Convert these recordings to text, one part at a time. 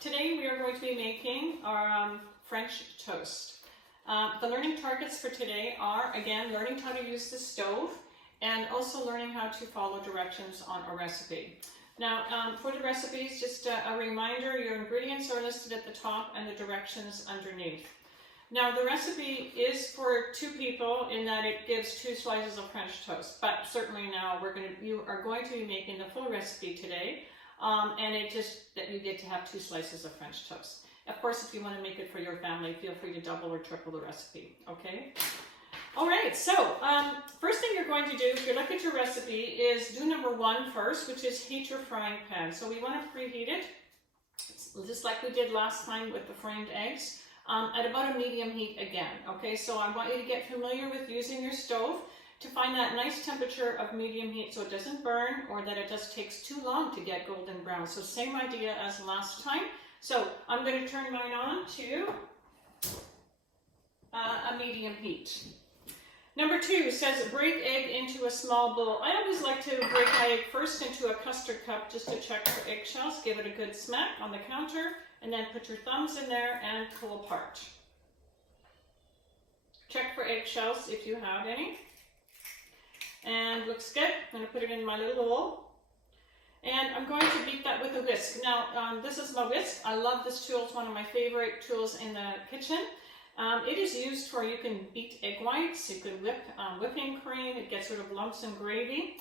Today we are going to be making our French toast. The learning targets for today are, again, learning how to use the stove and also learning how to follow directions on a recipe. Now, for the recipes, just a reminder, your ingredients are listed at the top and the directions underneath. Now, the recipe is for 2 people in that it gives 2 slices of French toast, but certainly now you are going to be making the full recipe today, and it just that you get to have 2 slices of French toast. Of course, if you want to make it for your family, feel free to double or triple the recipe, okay? All right, so first thing you're going to do, if you look at your recipe, is do number 1 first, which is heat your frying pan. So we want to preheat it, just like we did last time with the framed eggs, at about a medium heat again, okay? So I want you to get familiar with using your stove to find that nice temperature of medium heat so it doesn't burn or that it just takes too long to get golden brown. So same idea as last time. So I'm going to turn mine on to a medium heat. Number 2 says break egg into a small bowl. I always like to break my egg first into a custard cup just to check for eggshells. Give it a good smack on the counter and then put your thumbs in there and pull apart. Check for eggshells if you have any. And looks good. I'm going to put it in my little bowl. And I'm going to beat that with a whisk. Now, this is my whisk. I love this tool. It's one of my favorite tools in the kitchen. It is used for, you can beat egg whites, you can whip whipping cream, it gets rid of lumps and gravy.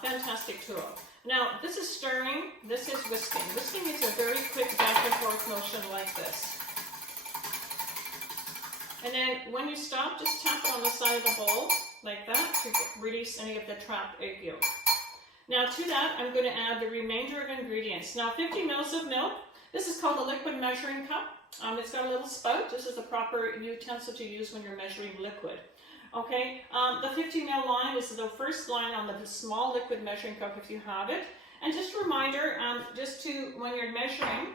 Fantastic tool. Now, this is stirring, this is whisking. Whisking is a very quick back and forth motion like this. And then when you stop, just tap it on the side of the bowl, like that, to release any of the trapped egg yolk. Now to that, I'm going to add the remainder of ingredients. Now 50 mils of milk. This is called a liquid measuring cup. It's got a little spout. This is the proper utensil to use when you're measuring liquid. Okay, the 50 ml line is the first line on the small liquid measuring cup if you have it. And just a reminder, just to, when you're measuring,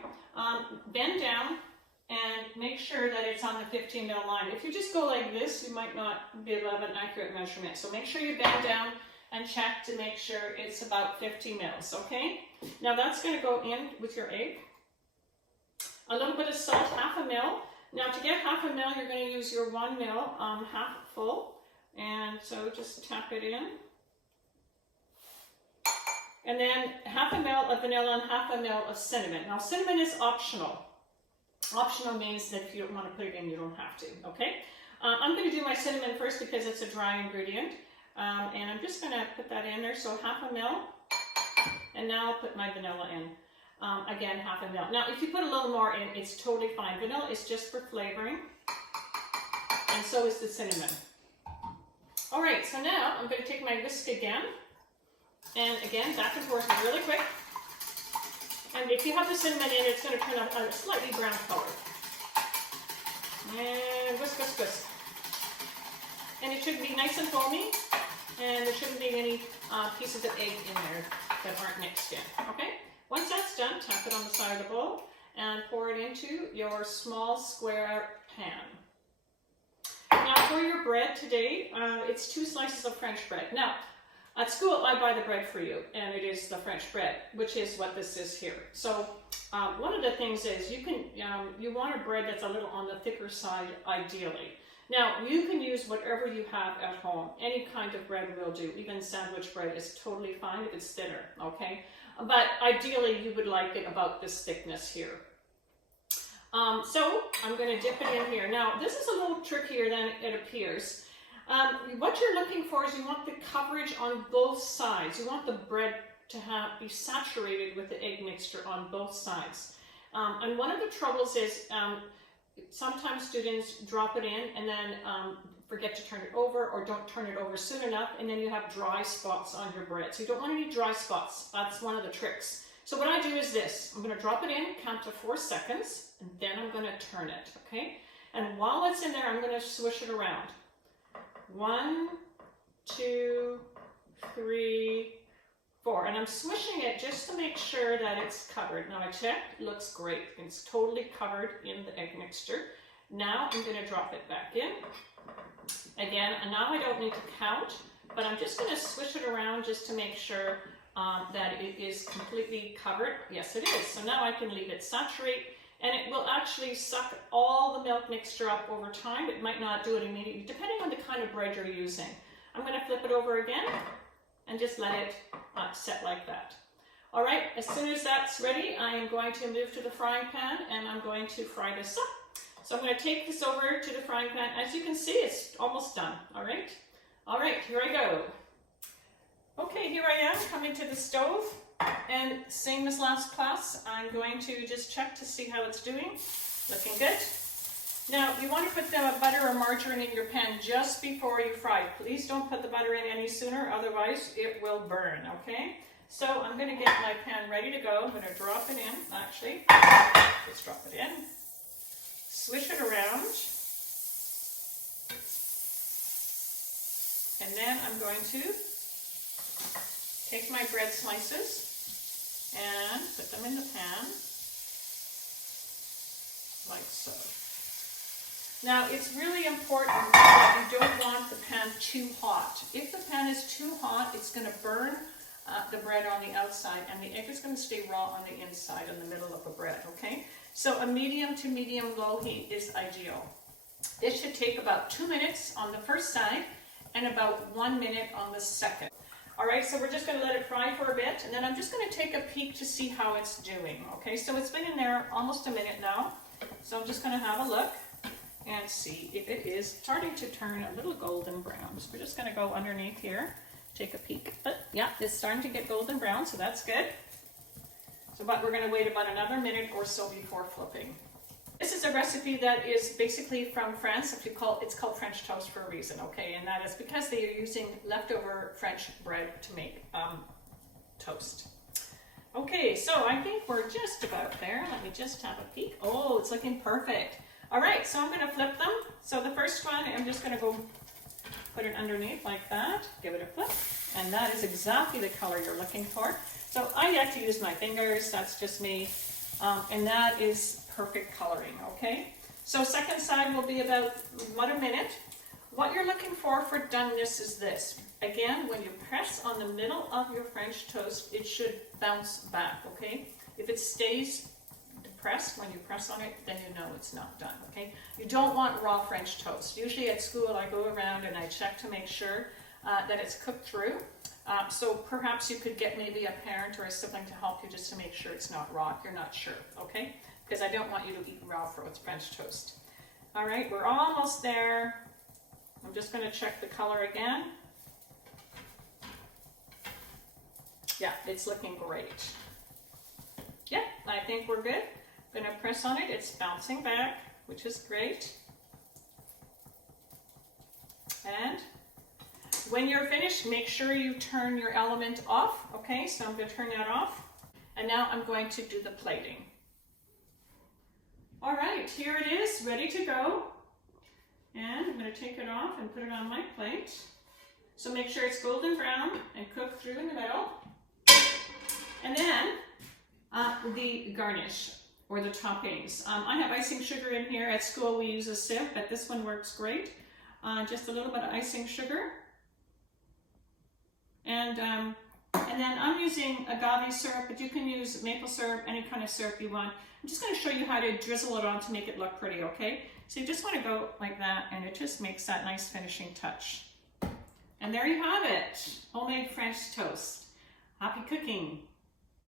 bend down and make sure that it's on the 15 ml line. If you just go like this, you might not be able to have an accurate measurement. So make sure you bend down and check to make sure it's about 50 mils, okay? Now that's going to go in with your egg. A little bit of salt, ½ ml. Now to get ½ ml, you're going to use your 1 ml, half full. And so just tap it in. And then ½ ml of vanilla and ½ ml of cinnamon. Now cinnamon is optional. Optional means that if you don't want to put it in, you don't have to, okay? I'm going to do my cinnamon first because it's a dry ingredient. And I'm just going to put that in there, so ½ ml. And now I'll put my vanilla in. Again, ½ ml. Now, if you put a little more in, it's totally fine. Vanilla is just for flavoring, and so is the cinnamon. All right, so now I'm going to take my whisk again, and again, back and forth really quick. And if you have the cinnamon in, it's going to turn a slightly brown color. And whisk, whisk, whisk. And it should be nice and foamy, and there shouldn't be any pieces of egg in there that aren't mixed in, okay? Once that's done, tap it on the side of the bowl and pour it into your small square pan. Now for your bread today, it's 2 slices of French bread. Now, at school I buy the bread for you, and it is the French bread, which is what this is here. So one of the things is you want a bread that's a little on the thicker side ideally. Now, you can use whatever you have at home. Any kind of bread will do. Even sandwich bread is totally fine if it's thinner, okay? But ideally, you would like it about this thickness here. So I'm going to dip it in here. Now, this is a little trickier than it appears. What you're looking for is you want the coverage on both sides. You want the bread to be saturated with the egg mixture on both sides. And one of the troubles is sometimes students drop it in and then forget to turn it over or don't turn it over soon enough, and then you have dry spots on your bread. So you don't want any dry spots. That's one of the tricks. So what I do is this. I'm going to drop it in, count to 4 seconds, and then I'm going to turn it, okay? And while it's in there, I'm going to swish it around. 1, 2, 3, 4. And I'm swishing it just to make sure that it's covered. Now I checked, it looks great. It's totally covered in the egg mixture. Now I'm going to drop it back in. Again, and now I don't need to count, but I'm just going to swish it around just to make sure that it is completely covered. Yes, it is. So now I can leave it saturate, and it will actually suck all the milk mixture up over time. It might not do it immediately, depending on the kind of bread you're using. I'm going to flip it over again and just let it set like that. All right, as soon as that's ready, I am going to move to the frying pan and I'm going to fry this up. So I'm going to take this over to the frying pan. As you can see, it's almost done. All right, here I go. Okay, here I am coming to the stove, and same as last class, I'm going to just check to see how it's doing. Looking good. Now, you want to put the butter or margarine in your pan just before you fry. Please don't put the butter in any sooner, otherwise it will burn, okay? So I'm going to get my pan ready to go. I'm going to drop it in, actually. Just drop it in. Swish it around. And then I'm going to take my bread slices and put them in the pan, like so. Now, it's really important that you don't want the pan too hot. If the pan is too hot, it's going to burn the bread on the outside, and the egg is going to stay raw on the inside in the middle of the bread, okay? So a medium to medium low heat is ideal. This should take about 2 minutes on the first side and about 1 minute on the second. All right, so we're just going to let it fry for a bit, and then I'm just going to take a peek to see how it's doing, okay? So it's been in there almost a minute now, so I'm just going to have a look and see if it is starting to turn a little golden brown. So we're just going to go underneath here, take a peek. But yeah, it's starting to get golden brown, so that's good. So, but we're going to wait about another minute or so before flipping. This is a recipe that is basically from France. It's called French toast for a reason, okay? And that is because they are using leftover French bread to make toast. Okay, so I think we're just about there. Let me just have a peek. Oh, it's looking perfect. All right, so I'm going to flip them. So the first one, I'm just going to go put it underneath like that. Give it a flip. And that is exactly the color you're looking for. So I like to use my fingers. That's just me. And that is perfect coloring, okay? So second side will be about 1 minute. What you're looking for doneness is this. Again, when you press on the middle of your French toast, it should bounce back, okay? If it stays depressed when you press on it, then you know it's not done, okay? You don't want raw French toast. Usually at school, I go around and I check to make sure that it's cooked through. So perhaps you could get maybe a parent or a sibling to help you just to make sure it's not raw if you're not sure, okay? Because I don't want you to eat raw French toast. All right, we're almost there. I'm just going to check the color again. Yeah, it's looking great. Yeah, I think we're good. I'm going to press on it. It's bouncing back, which is great. And when you're finished, make sure you turn your element off. Okay, so I'm going to turn that off. And now I'm going to do the plating. All right, here it is, ready to go. And I'm going to take it off and put it on my plate. So make sure it's golden brown and cooked through in the middle. And then the garnish or the toppings. I have icing sugar in here. At school we use a sieve, but this one works great. Just a little bit of icing sugar. And then I'm using agave syrup, but you can use maple syrup, any kind of syrup you want. I'm just going to show you how to drizzle it on to make it look pretty, okay? So you just want to go like that, and it just makes that nice finishing touch. And there you have it, homemade French toast. Happy cooking!